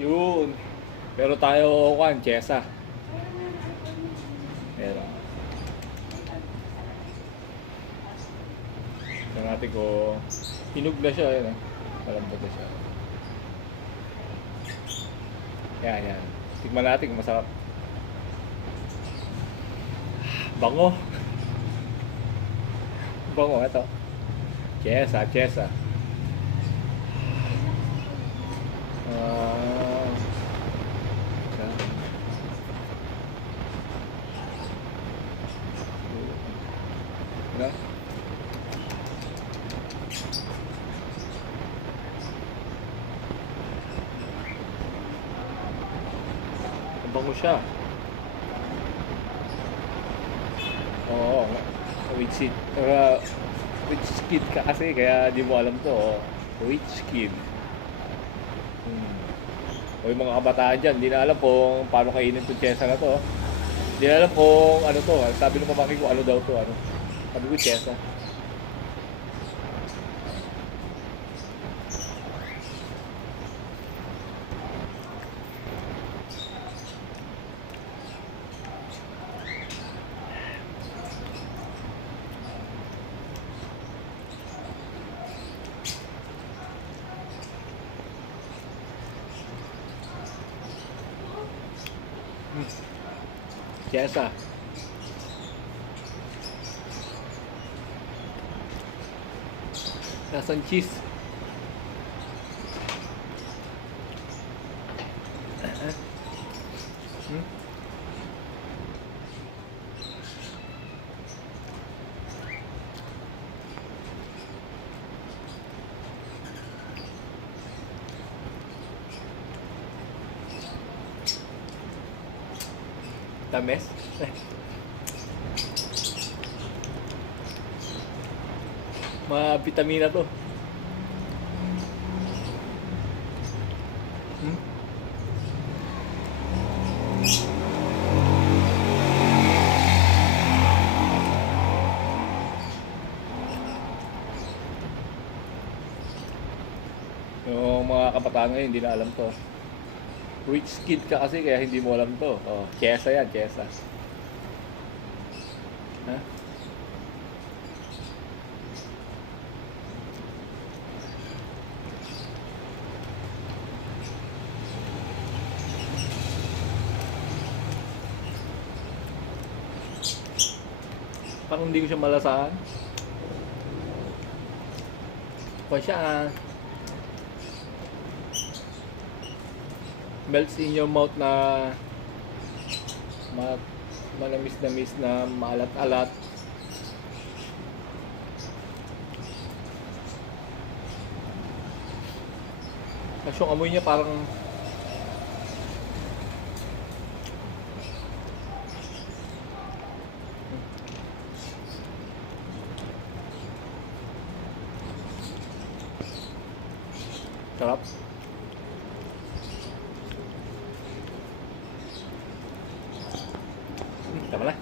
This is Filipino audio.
Yun. Pero tayo, Chesa. Ayan. Tignan natin ko. Hinog na siya. Ayan. Malambot na siya. Yan. Tikman natin kung masarap. Bango. Bango, ito. Chesa. Na? Bango siya. Oo. Which kid ka kasi kaya di mo alam to. Which kid? O yung mga kabataan dyan, hindi na alam kung paano kainin itong chesa na to. Hindi na alam kung ano to. Sabi ng pamangkin ko ano daw to. Ano? Sabi ko chesa. Chesa. Nasaan cheese? Tamis? Mga vitamina to. Yung mga kabataan ngayon hindi na alam to. Rich kid ka kasi kaya hindi mo alam to. Oh, chesa yan, chesa. Ha? Parang hindi ko siya malasahan. Kung siya melts in your mouth na manamis-namis na maalat-alat. Tapos yung amoy niya parang sarap. Tama na.